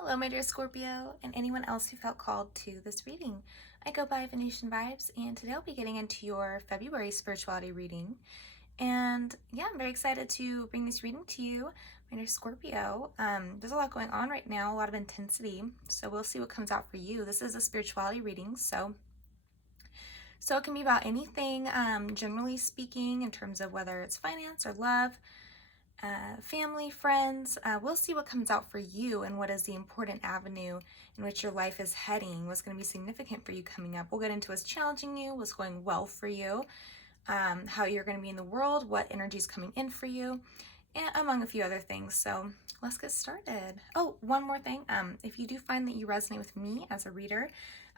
Hello, my dear Scorpio, and anyone else who felt called to this reading. I go by Venetian Vibes, and today I'll be getting into your February spirituality reading. And yeah, I'm very excited to bring this reading to you, my dear Scorpio. There's a lot going on right now, a lot of intensity, so we'll see what comes out for you. This is a spirituality reading, so it can be about anything, generally speaking, in terms of whether it's finance or love, family, friends. We'll see what comes out for you and what is the important avenue in which your life is heading, what's going to be significant for you coming up. We'll get into what's challenging you, what's going well for you, how you're going to be in the world, what energy is coming in for you, and among a few other things. So let's get started. Oh, one more thing. If you do find that you resonate with me as a reader,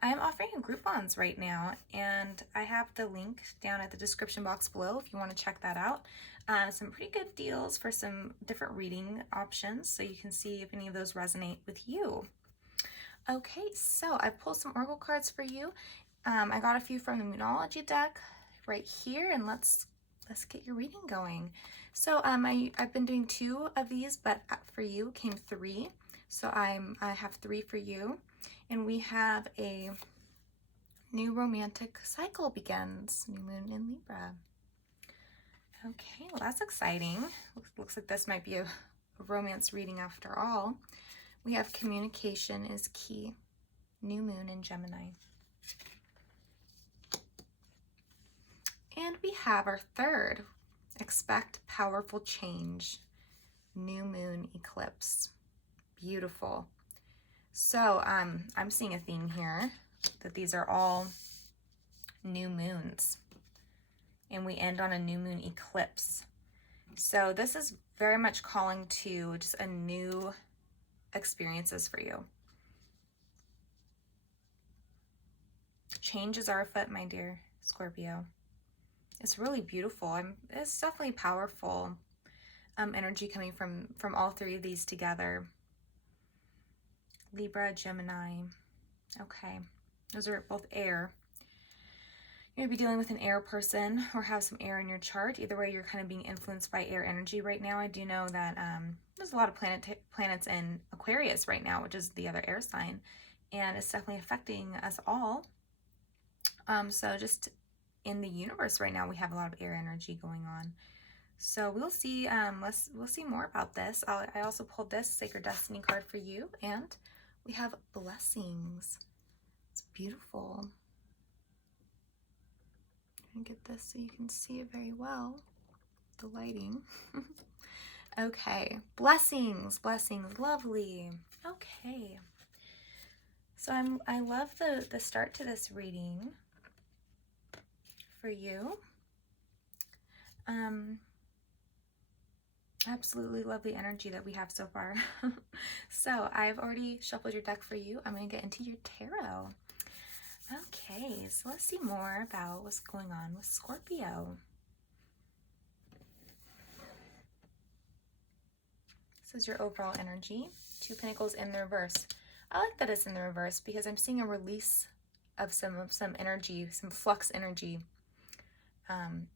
I am offering a Groupons right now, and I have the link down at the description box below if you want to check that out. Some pretty good deals for some different reading options, so you can see if any of those resonate with you. Okay, so I pulled some oracle cards for you. I got a few from the Moonology deck right here, and let's get your reading going. So I've been doing 2 of these, but for you came 3. So I have 3 for you, and we have a new romantic cycle begins, new moon in Libra. Okay, well that's exciting. Looks like this might be a romance reading after all. We have communication is key, new moon in Gemini. And we have our 3rd, expect powerful change, new moon eclipse. Beautiful. So I'm seeing a theme here that these are all new moons, and we end on a new moon eclipse. So this is very much calling to just a new experiences for you. Changes are afoot, my dear Scorpio. It's really beautiful. It's definitely powerful energy coming from all 3 of these together. Libra, Gemini. Okay, those are both air. You're going to be dealing with an air person or have some air in your chart. Either way, you're kind of being influenced by air energy right now. I do know that there's a lot of planets in Aquarius right now, which is the other air sign, and it's definitely affecting us all. So just in the universe right now, we have a lot of air energy going on. So we'll see. We'll see more about this. I also pulled this Sacred Destiny card for you, and we have blessings. It's beautiful. And get this so you can see it very well, the lighting. Okay, blessings, lovely. Okay, so I love the start to this reading for you. Absolutely lovely energy that we have so far. So I've already shuffled your deck for you. I'm going to get into your tarot. Okay, so let's see more about what's going on with Scorpio. This is your overall energy. 2 Pentacles in the reverse. I like that it's in the reverse because I'm seeing a release of some energy, some flux energy.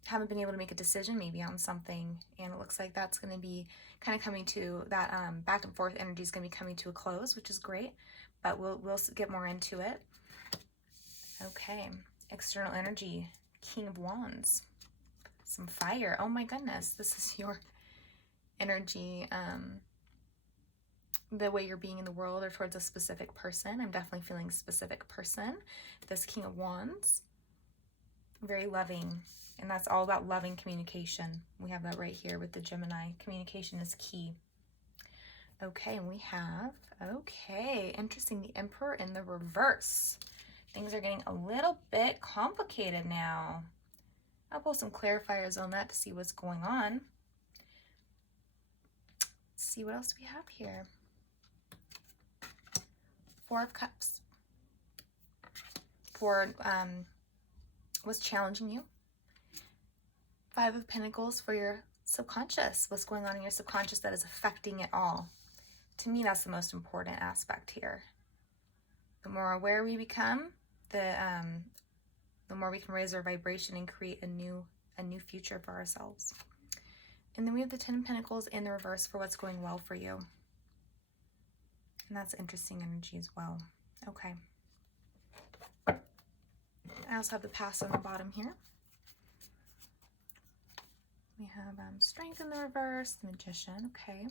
Haven't been able to make a decision maybe on something, and it looks like that's going to be kind of coming to that back and forth energy is going to be coming to a close, which is great, but we'll get more into it. Okay, external energy, King of Wands, some fire. Oh my goodness, this is your energy, the way you're being in the world or towards a specific person. I'm definitely feeling specific person. This King of Wands, very loving, and that's all about loving communication. We have that right here with the Gemini. Communication is key. Okay, and we have, okay, interesting, the Emperor in the reverse. Things are getting a little bit complicated now. I'll pull some clarifiers on that to see what's going on. Let's see what else we have here. 4 of Cups. For what's challenging you. 5 of Pentacles for your subconscious. What's going on in your subconscious that is affecting it all. To me, that's the most important aspect here. The more aware we become, the more we can raise our vibration and create a new future for ourselves. And then we have the 10 of Pentacles in the reverse for what's going well for you. And that's interesting energy as well. Okay. I also have the past on the bottom here. We have Strength in the reverse, the Magician. Okay.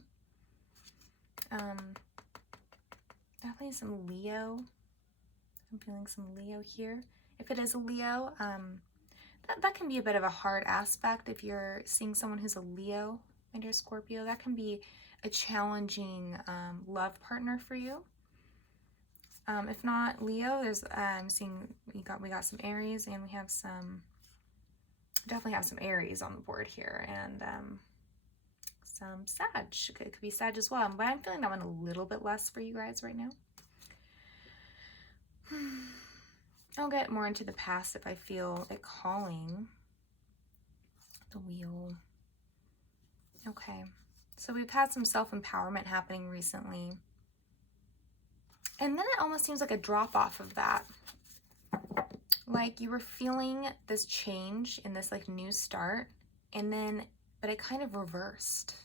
Definitely some Leo. I'm feeling some Leo here. If it is a Leo, that can be a bit of a hard aspect. If you're seeing someone who's a Leo, my dear Scorpio, that can be a challenging love partner for you. If not Leo, there's I'm seeing we got some Aries, and we have definitely have some Aries on the board here, and some Sag. It could be Sag as well, but I'm feeling that one a little bit less for you guys right now. I'll get more into the past if I feel it calling. The Wheel. Okay, so we've had some self-empowerment happening recently. And then it almost seems like a drop off of that. Like you were feeling this change in this like new start, but it kind of reversed.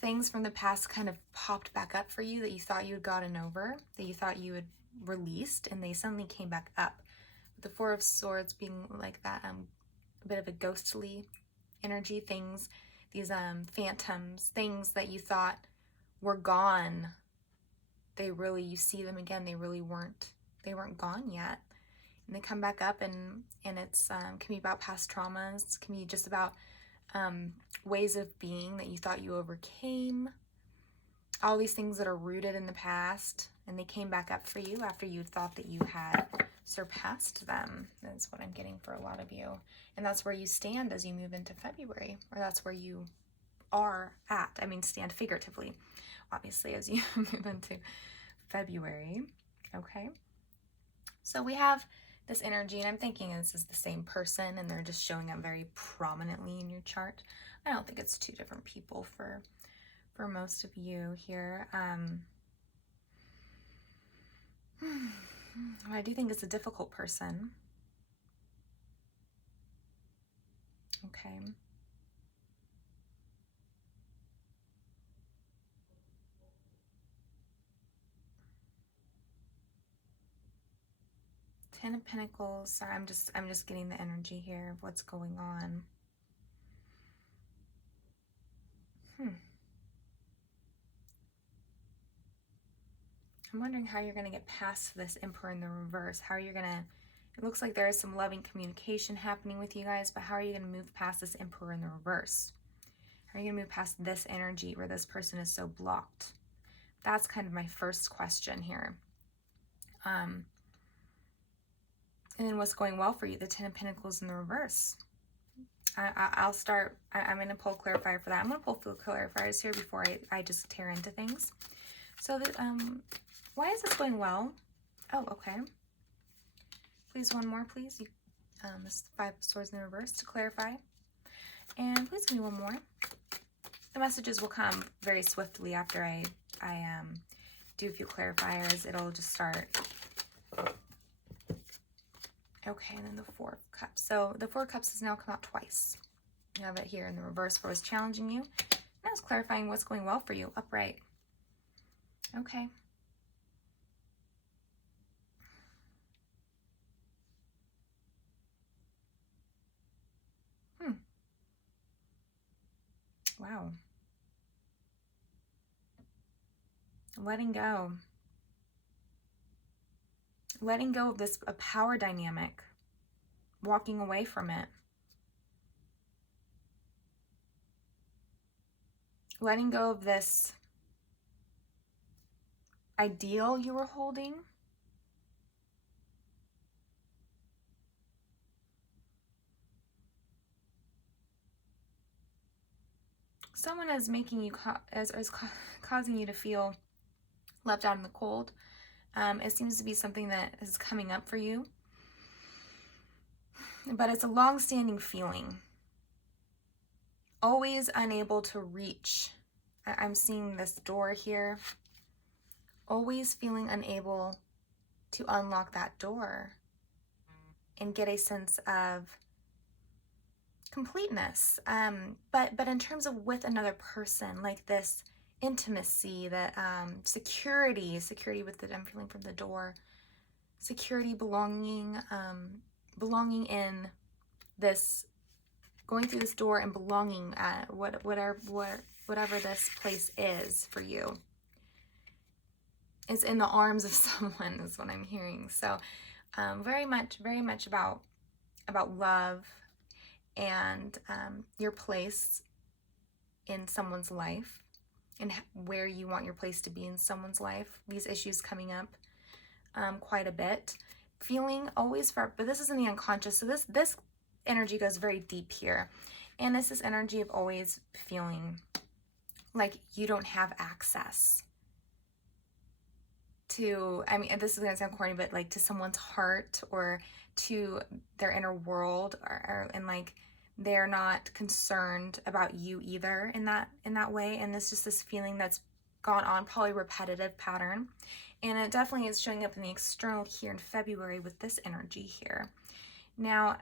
Things from the past kind of popped back up for you that you thought you had gotten over, that you thought you had released, and they suddenly came back up. The Four of Swords being like that, a bit of a ghostly energy, these phantoms, things that you thought were gone. You see them again, they weren't gone yet. And they come back up, and it's can be about past traumas, can be just about ways of being that you thought you overcame, all these things that are rooted in the past, and they came back up for you after you thought that you had surpassed them. That's what I'm getting for a lot of you. And that's where you stand as you move into February, or that's where you are at. I mean, stand figuratively, obviously, as you move into February. Okay. So we have this energy, and I'm thinking this is the same person, and they're just showing up very prominently in your chart. I don't think it's two different people for most of you here. I do think it's a difficult person. Okay. Ten of Pentacles. Sorry, I'm just getting the energy here of what's going on. I'm wondering how you're going to get past this Emperor in the reverse. How are you going to... It looks like there is some loving communication happening with you guys, but how are you going to move past this Emperor in the reverse? How are you going to move past this energy where this person is so blocked? That's kind of my first question here. And then what's going well for you? The Ten of Pentacles in the reverse. I'll start... I'm going to pull clarifier for that. I'm going to pull full clarifiers here before I just tear into things. So why is this going well? Oh, okay. Please, one more, please. This Five of Swords in the reverse to clarify. And please give me one more. The messages will come very swiftly after I do a few clarifiers. It'll just start. Okay, and then the Four of Cups. So the Four of Cups has now come out twice. You have it here in the reverse for what's challenging you. Now it's clarifying what's going well for you. Upright. Okay. Wow. Letting go. Letting go of this power dynamic. Walking away from it. Letting go of this ideal you were holding. Someone is making you, is causing you to feel left out in the cold. It seems to be something that is coming up for you. But it's a long-standing feeling. Always unable to reach. I'm seeing this door here. Always feeling unable to unlock that door and get a sense of completeness. But in terms of with another person, like this intimacy, the security with it. I'm feeling from the door, security, belonging, belonging in this, going through this door and belonging at whatever this place is for you. It's in the arms of someone is what I'm hearing. So very much about love and your place in someone's life and where you want your place to be in someone's life. These issues coming up quite a bit. Feeling always for, but this is in the unconscious. So this energy goes very deep here. And it's this energy of always feeling like you don't have access to, I mean, this is going to sound corny, but like to someone's heart or to their inner world, and like they're not concerned about you either in that way. And it's just this feeling that's gone on, probably repetitive pattern. And it definitely is showing up in the external here in February with this energy here. Now,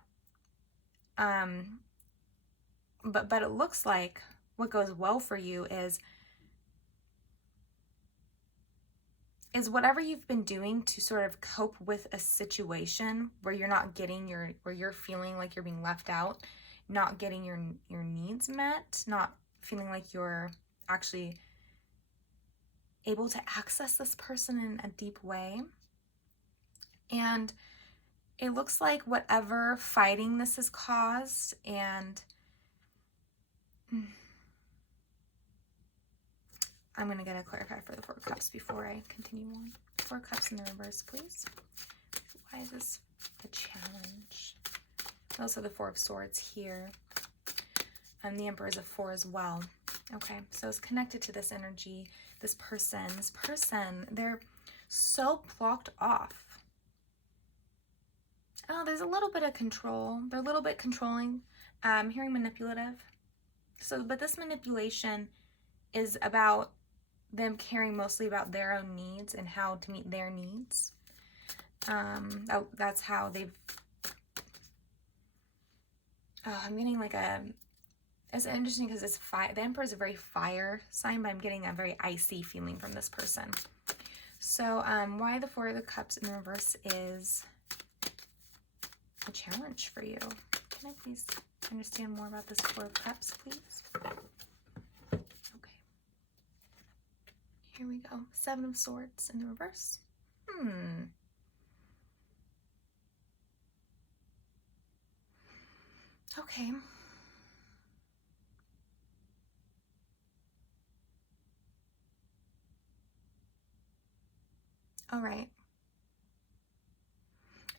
but it looks like what goes well for you is whatever you've been doing to sort of cope with a situation where you're not getting where you're feeling like you're being left out, not getting your needs met, not feeling like you're actually able to access this person in a deep way. And it looks like whatever fighting this has caused, and I'm going to get a clarifier for the Four of Cups before I continue on. Four of Cups in the reverse, please. Why is this a challenge? Also the Four of Swords here. And the Emperor is a 4 as well. Okay, so it's connected to this energy, this person, they're so blocked off. Oh, there's a little bit of control. They're a little bit controlling. I'm hearing manipulative. So, but this manipulation is about them caring mostly about their own needs and how to meet their needs. That's how they've, I'm getting like it's interesting because it's fire. The Emperor is a very fire sign, but I'm getting a very icy feeling from this person. So why the Four of the Cups in reverse is a challenge for you. Can I please understand more about this Four of Cups, please? Okay. Here we go. Seven of Swords in the reverse. Okay. All right.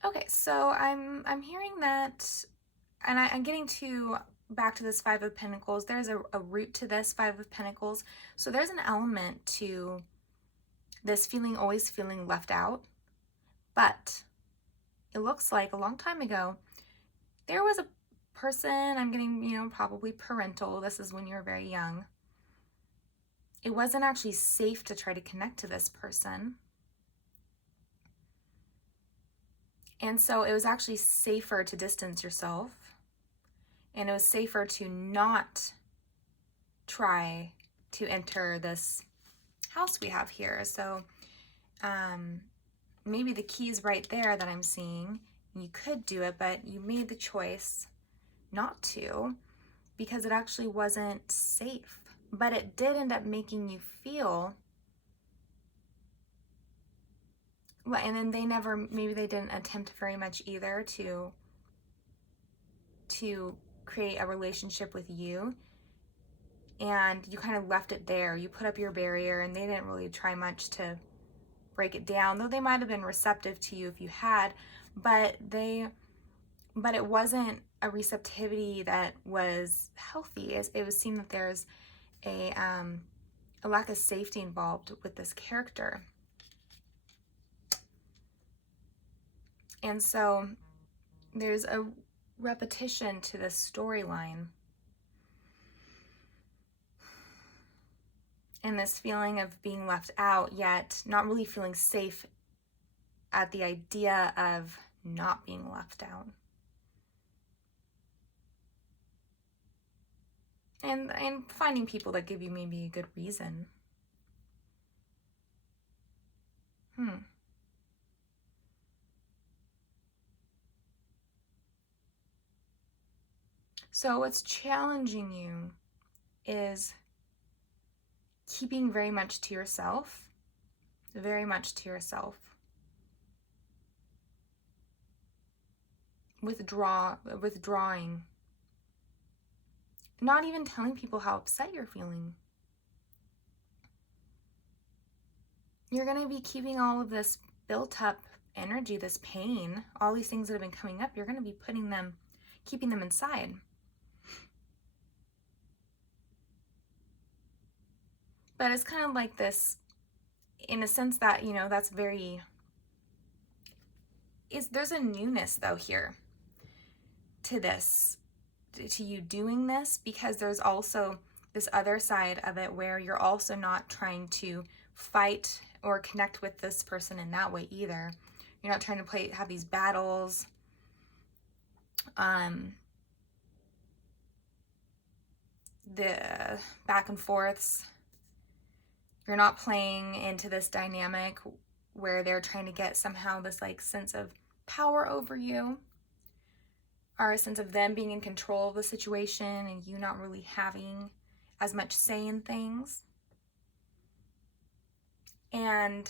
Okay, so I'm hearing that, and I'm getting back to this Five of Pentacles. There's a root to this Five of Pentacles. So there's an element to this feeling, always feeling left out. But it looks like a long time ago, there was a person, I'm getting, probably parental. This is when you're very young. It wasn't actually safe to try to connect to this person. And so it was actually safer to distance yourself. And it was safer to not try to enter this house we have here. So maybe the key is right there that I'm seeing. You could do it, but you made the choice not to because it actually wasn't safe. But it did end up making you feel, well, and then maybe they didn't attempt very much either to create a relationship with you. And you kind of left it there. You put up your barrier and they didn't really try much to break it down, though they might have been receptive to you if you had, but it wasn't a receptivity that was healthy. It was seen that there's a lack of safety involved with this character. And so there's a repetition to this storyline. And this feeling of being left out, yet not really feeling safe at the idea of not being left out. And finding people that give you maybe a good reason So what's challenging you is keeping very much to yourself, very much to yourself. Withdrawing. Not even telling people how upset you're feeling. You're going to be keeping all of this built up energy, this pain, all these things that have been coming up, you're going to be keeping them inside. But it's kind of like this, in a sense that, you know, that's very, there's a newness though here to this, to you doing this, because there's also this other side of it where you're also not trying to fight or connect with this person in that way either. You're not trying to have these battles. The back and forths. You're not playing into this dynamic where they're trying to get somehow this like sense of power over you, or a sense of them being in control of the situation and you not really having as much say in things. And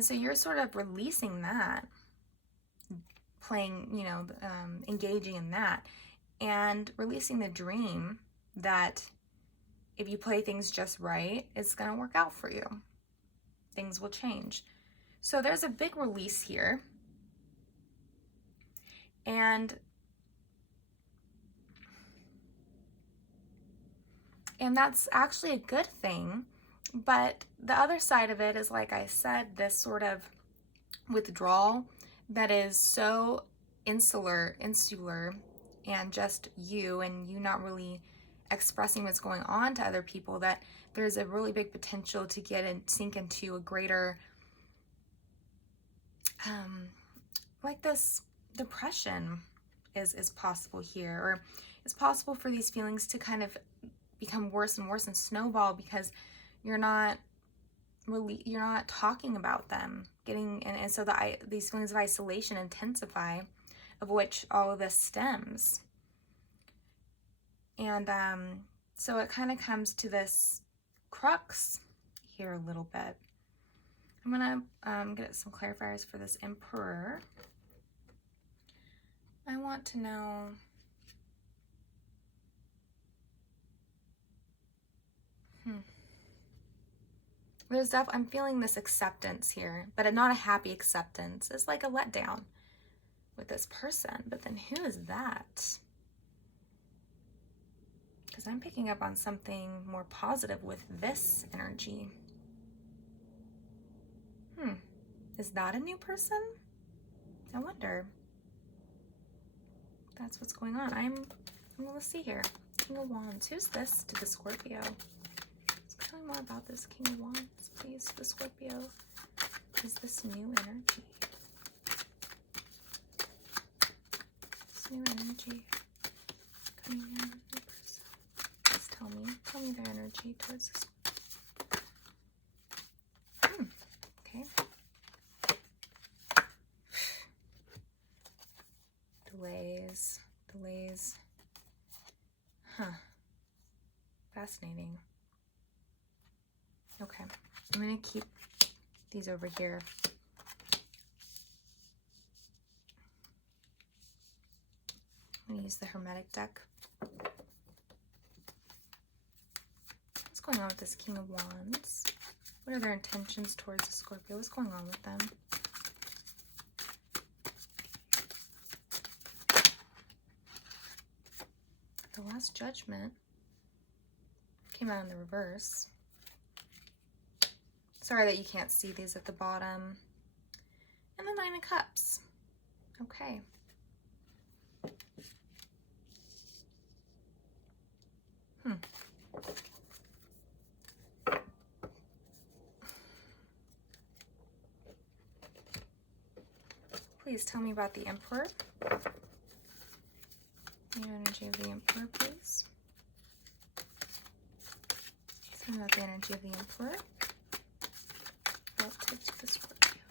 so you're sort of releasing that, playing, you know, engaging in that, and releasing the dream that if you play things just right, it's going to work out for you. Things will change. So there's a big release here. And that's actually a good thing. But the other side of it is, like I said, this sort of withdrawal that is so insular, and just you, and you not really expressing what's going on to other people, that there's a really big potential to get and sink into a greater, like this depression is possible here, or it's possible for these feelings to kind of become worse and worse and snowball because you're not talking about them, and so these feelings of isolation intensify, of which all of this stems. And so it kind of comes to this crux here a little bit. I'm gonna get some clarifiers for this Emperor. I want to know, I'm feeling this acceptance here, but not a happy acceptance. It's like a letdown with this person. But then who is that? Because I'm picking up on something more positive with this energy. Is that a new person? I wonder. That's what's going on. I'm gonna see here. King of Wands. Who's this to the Scorpio? Let's tell me more about this King of Wands, please. The Scorpio. Is this new energy? This new energy coming in. New person. Just tell me their energy towards this. Okay. Delays. Fascinating. Okay, I'm gonna keep these over here. I'm gonna use the Hermetic deck. What's going on with this King of Wands? What are their intentions towards the Scorpio? What's going on with them? The Last Judgment came out in the reverse. Sorry that you can't see these at the bottom. And the Nine of Cups. Okay. Please tell me about the Emperor. New energy of the Emperor, please. Talking about the energy of the Emperor. Relative to the Scorpio.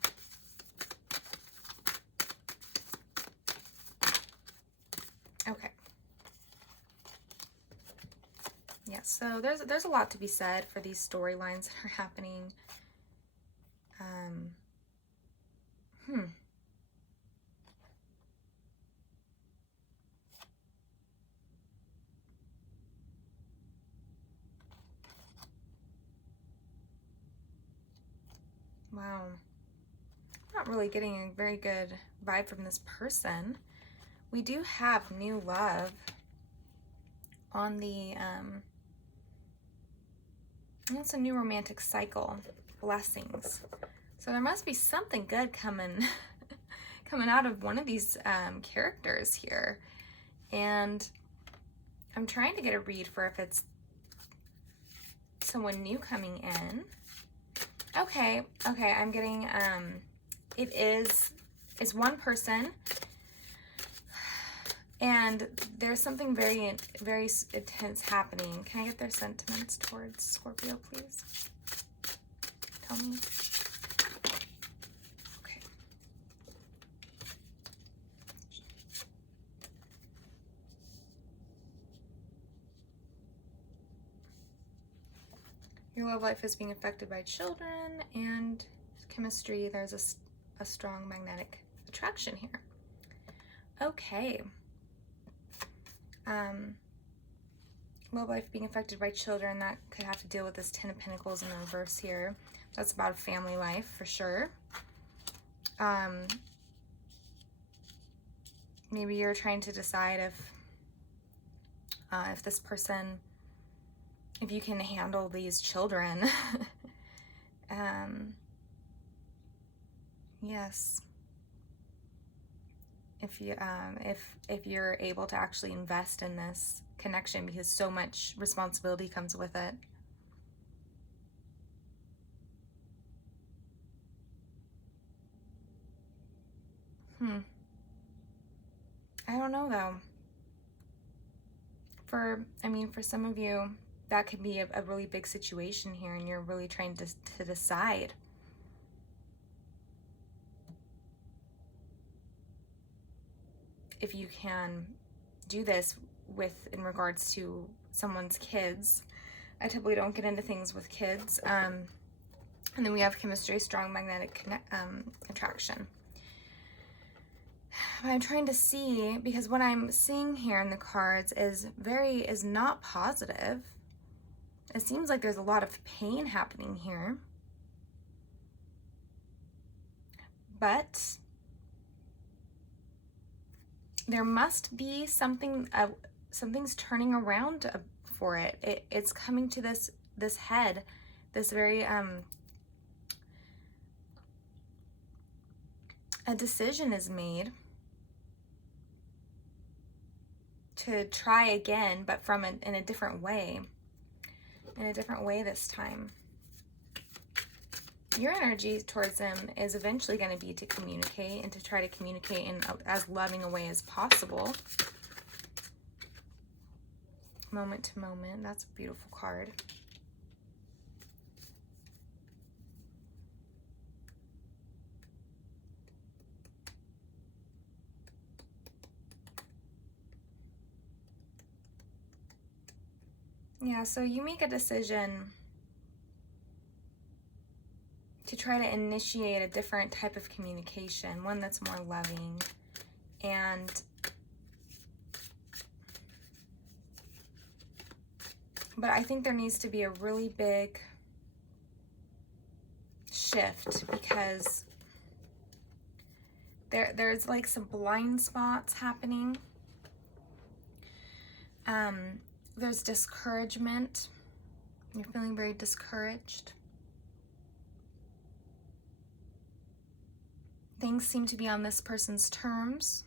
Okay. Yeah, so there's a lot to be said for these storylines that are happening. Wow. I'm not really getting a very good vibe from this person. We do have new love on the, it's a new romantic cycle. Blessings. So there must be something good coming coming out of one of these characters here. And I'm trying to get a read for if it's someone new coming in. Okay, I'm getting, it's one person, and there's something very, very intense happening. Can I get their sentiments towards Scorpio, please? Tell me. Okay. Your love life is being affected by children and chemistry. There's a strong magnetic attraction here. Okay. Love life being affected by children, that could have to deal with this Ten of Pentacles in the reverse here. That's about a family life for sure. Maybe you're trying to decide if this person, if you can handle these children. Yes. If you're able to actually invest in this connection, because so much responsibility comes with it. I don't know though. For some of you, that could be a really big situation here, and you're really trying to decide. If you can do this in regards to someone's kids. I typically don't get into things with kids. And then we have chemistry, strong magnetic attraction. I'm trying to see, because what I'm seeing here in the cards is not positive. It seems like there's a lot of pain happening here. But there must be something, something's turning around for it. It's coming to this head, this very, a decision is made to try again, but in a different way. In a different way this time. Your energy towards them is eventually going to be to communicate, and to try to communicate in as loving a way as possible. Moment to moment. That's a beautiful card. Yeah, so you make a decision to try to initiate a different type of communication, one that's more loving. But I think there needs to be a really big shift, because there's like some blind spots happening. There's discouragement. You're feeling very discouraged. Things seem to be on this person's terms.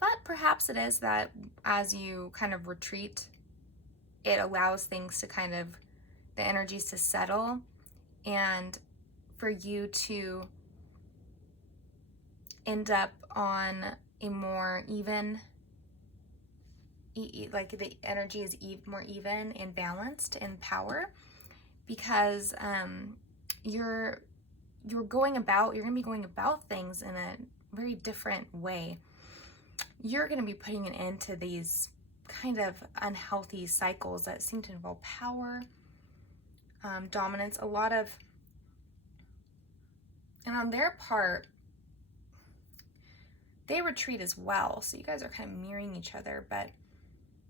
But perhaps it is that as you kind of retreat, it allows things to kind of, the energies to settle, and for you to end up on a more even like the energy is more even and balanced in power, because you're going to be going about things in a very different way. You're going to be putting an end to these kind of unhealthy cycles that seem to involve power, dominance, a lot of, and on their part, they retreat as well. So you guys are kind of mirroring each other, but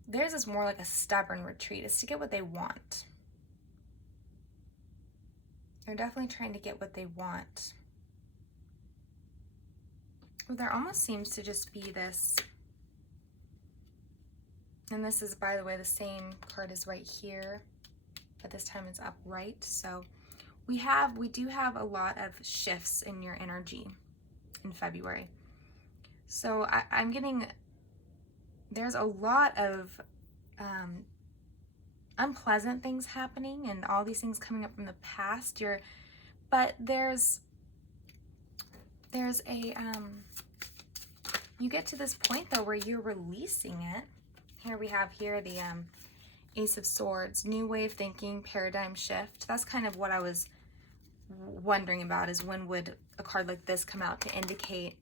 theirs is more like a stubborn retreat. It's to get what they want. They're definitely trying to get what they want. Well, there almost seems to just be this, and this is, by the way, the same card is right here, but this time it's upright. So we do have a lot of shifts in your energy in February. So I'm getting, there's a lot of unpleasant things happening and all these things coming up from the past. But there's a, you get to this point though where you're releasing it. Here we have here the Ace of Swords, new way of thinking, paradigm shift. That's kind of what I was wondering about, is when would a card like this come out to indicate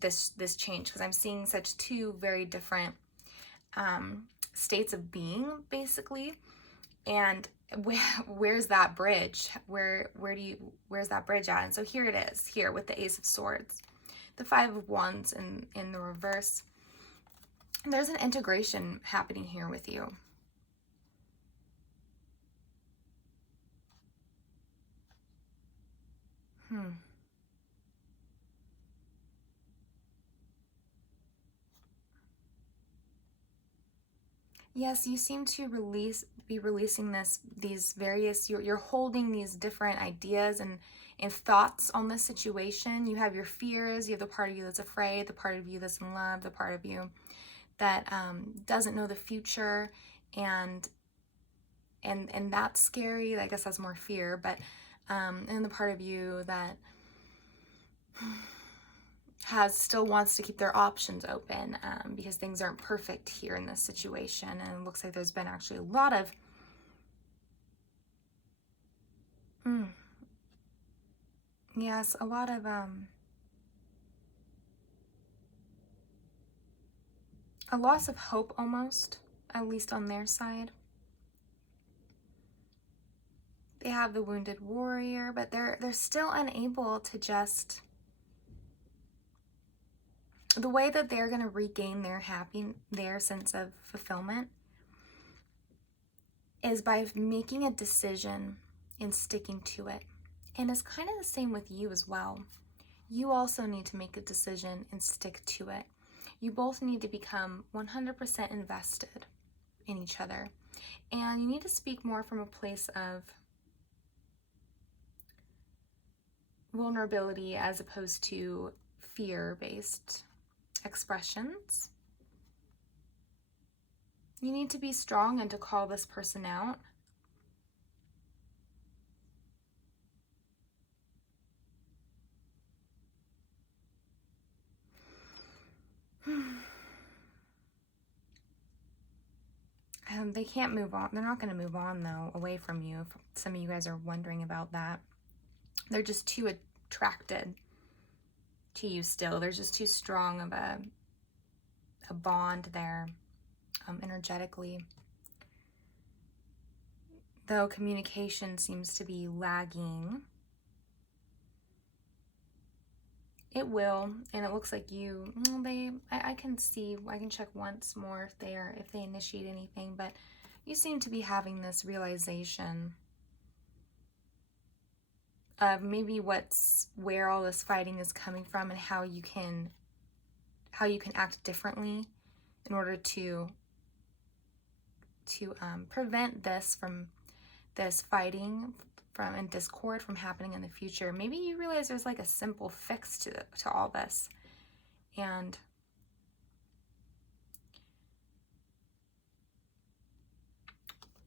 this change, because I'm seeing such two very different states of being, basically. And where's that bridge? Where's that bridge at? And so here it is, here with the Ace of Swords, the Five of Wands in the reverse. And there's an integration happening here with you. Yes, you seem to be releasing these various, you're holding these different ideas and thoughts on this situation. You have your fears, you have the part of you that's afraid, the part of you that's in love, the part of you that doesn't know the future, and that's scary. I guess that's more fear, but and the part of you that still wants to keep their options open, because things aren't perfect here in this situation. And it looks like there's been actually a lot of yes, a lot of a loss of hope, almost, at least on their side. They have the wounded warrior, but they're still unable to just, the way that they're going to regain their sense of fulfillment is by making a decision and sticking to it. And it's kind of the same with you as well. You also need to make a decision and stick to it. You both need to become 100% invested in each other. And you need to speak more from a place of vulnerability as opposed to fear-based expressions. You need to be strong and to call this person out. They can't move on. They're not going to move on, though, away from you. If some of you guys are wondering about that. They're just too attracted to you still. There's just too strong of a bond there, energetically. Though communication seems to be lagging, it will, and it looks like you, I can check once more if they initiate anything, but you seem to be having this realization of maybe where all this fighting is coming from, and how you can act differently in order to prevent this fighting and discord from happening in the future. Maybe you realize there's like a simple fix to all this, and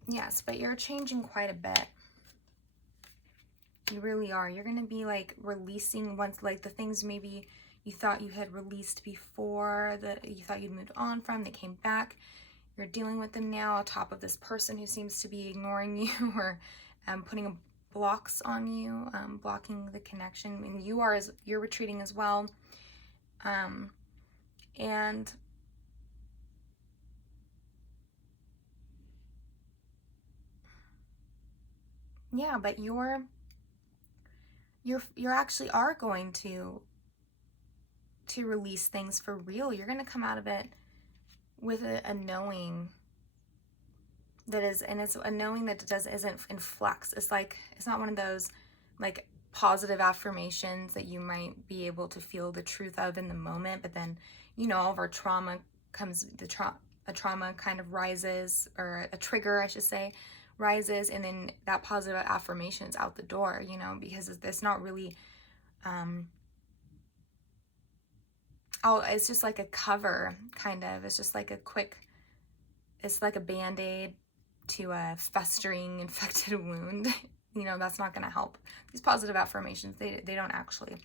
yes, but you're changing quite a bit. You really are. You're going to be like releasing like the things maybe you thought you had released before, that you thought you'd moved on from, that came back. you're dealing with them now on top of this person who seems to be ignoring you or putting blocks on you, blocking the connection. And you're retreating as well. And yeah, but you're actually are going to release things for real. You're going to come out of it with a knowing that is, and it's a knowing that isn't in flux. It's like, it's not one of those like positive affirmations that you might be able to feel the truth of in the moment, but then, you know, all of our trauma comes, a trauma kind of rises, or a trigger, I should say, rises, and then that positive affirmation is out the door, you know, because it's not really, it's just like a cover, kind of. It's just like it's like a Band-Aid to a festering, infected wound. You know, that's not going to help. These positive affirmations, they don't actually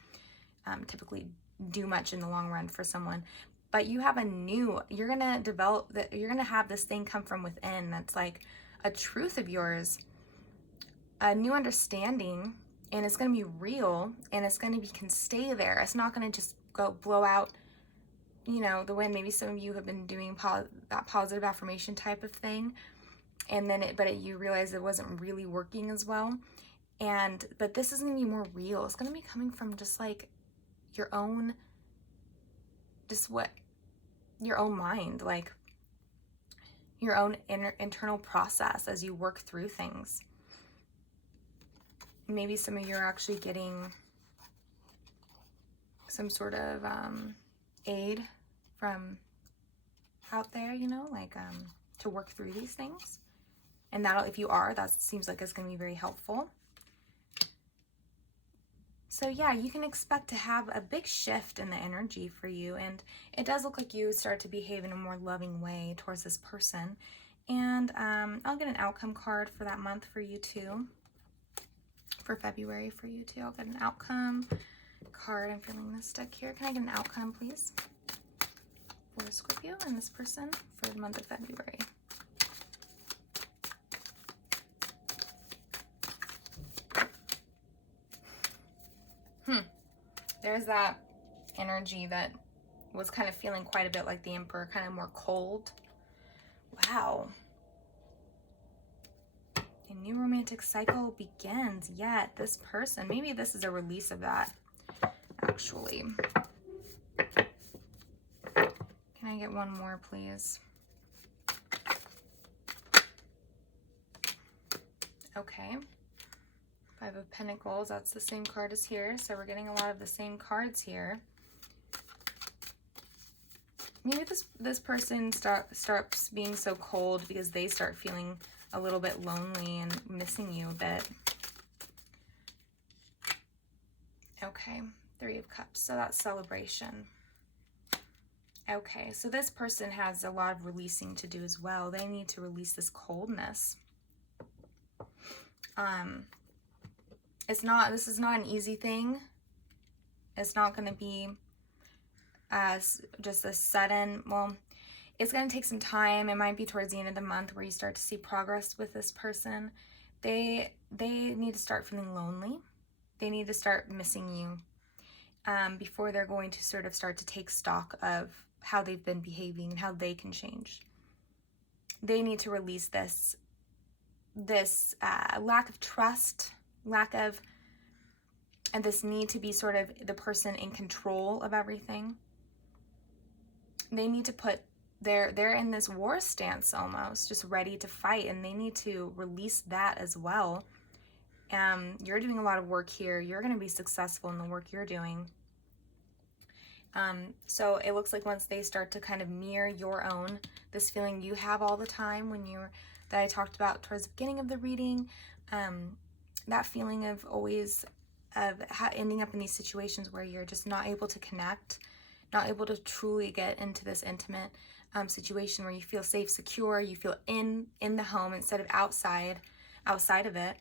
typically do much in the long run for someone. But you have you're going to develop, you're going to have this thing come from within that's like a truth of yours, a new understanding, and it's going to be real, and it's going to can stay there. It's not going to just go blow out, you know, the wind. Maybe some of you have been doing that positive affirmation type of thing, and then you realize it wasn't really working as well. But this is going to be more real. It's going to be coming from just like your own mind, like your own internal process as you work through things. Maybe some of you are actually getting some sort of aid from out there, you know, like to work through these things. And if you are, that seems like it's going to be very helpful. So yeah, you can expect to have a big shift in the energy for you, and it does look like you start to behave in a more loving way towards this person. And I'll get an outcome card for that month for you too, for February for you too. I'll get an outcome card. I'm feeling this deck here. Can I get an outcome, please, for Scorpio and this person for the month of February? There's that energy that was kind of feeling quite a bit like the Emperor, kind of more cold. Wow. A new romantic cycle begins. Yet this person, maybe this is a release of that, actually. Can I get one more, please? Okay. Five of Pentacles, that's the same card as here. So we're getting a lot of the same cards here. Maybe this person starts being so cold because they start feeling a little bit lonely and missing you a bit. Okay, Three of Cups, so that's celebration. Okay, so this person has a lot of releasing to do as well. They need to release this coldness. This is not an easy thing. It's not going to be as just a sudden, well, it's going to take some time. It might be towards the end of the month where you start to see progress with this person. They need to start feeling lonely. They need to start missing you before they're going to sort of start to take stock of how they've been behaving and how they can change. They need to release this lack of trust, and this need to be sort of the person in control of everything. They need to they're in this war stance almost, just ready to fight, and they need to release that as well. You're doing a lot of work here. You're going to be successful in the work you're doing. So it looks like once they start to kind of mirror your own, this feeling you have all the time that I talked about towards the beginning of the reading, that feeling of ending up in these situations where you're just not able to connect, not able to truly get into this intimate situation where you feel safe, secure, you feel in the home instead of outside of it.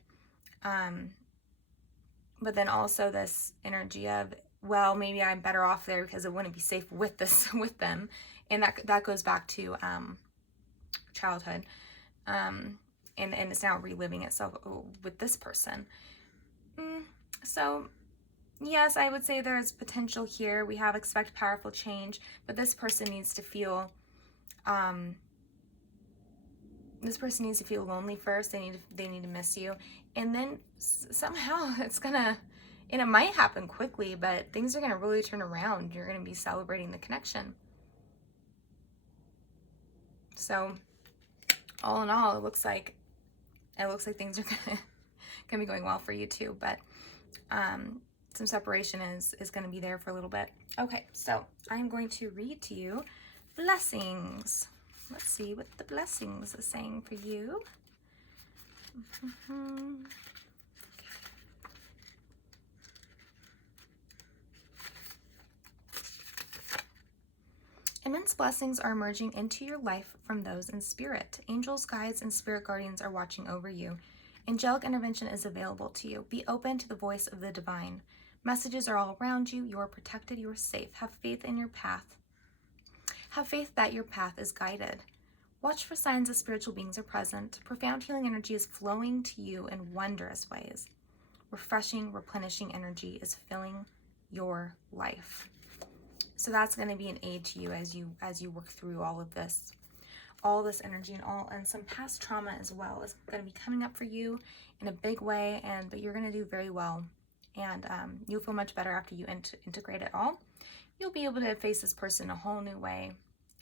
But then also this energy of, well, maybe I'm better off there because it wouldn't be safe with them. And that goes back to childhood, and it's now reliving itself with this person. So yes, I would say there's potential here. We have expect powerful change, but this person needs to feel lonely first. They need to miss you, and then somehow it's gonna, and it might happen quickly, but things are gonna really turn around. You're gonna be celebrating the connection. So all in all, it looks like things are gonna be going well for you too. But some separation is going to be there for a little bit. Okay, so I'm going to read to you blessings. Let's see what the blessings are saying for you. Immense blessings are emerging into your life from those in spirit. Angels, guides, and spirit guardians are watching over you. Angelic intervention is available to you. Be open to the voice of the divine. Messages are all around you. You are protected. You are safe. Have faith in your path. Have faith that your path is guided. Watch for signs that spiritual beings are present. Profound healing energy is flowing to you in wondrous ways. Refreshing, replenishing energy is filling your life. So that's going to be an aid to you as you work through all this energy, and some past trauma as well is going to be coming up for you in a big way, but you're going to do very well, and you'll feel much better after you integrate it all. You'll be able to face this person in a whole new way,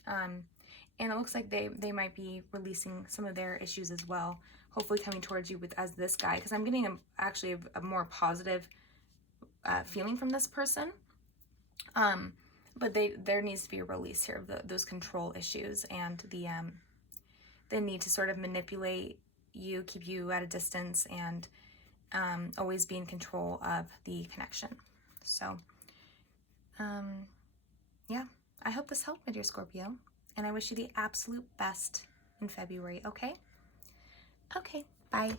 and it looks like they might be releasing some of their issues as well, hopefully coming towards you as this guy, because I'm getting actually a more positive feeling from this person. But there needs to be a release here of those control issues and the need to sort of manipulate you, keep you at a distance, and always be in control of the connection. So, yeah, I hope this helped, my dear Scorpio, and I wish you the absolute best in February, okay? Okay, bye.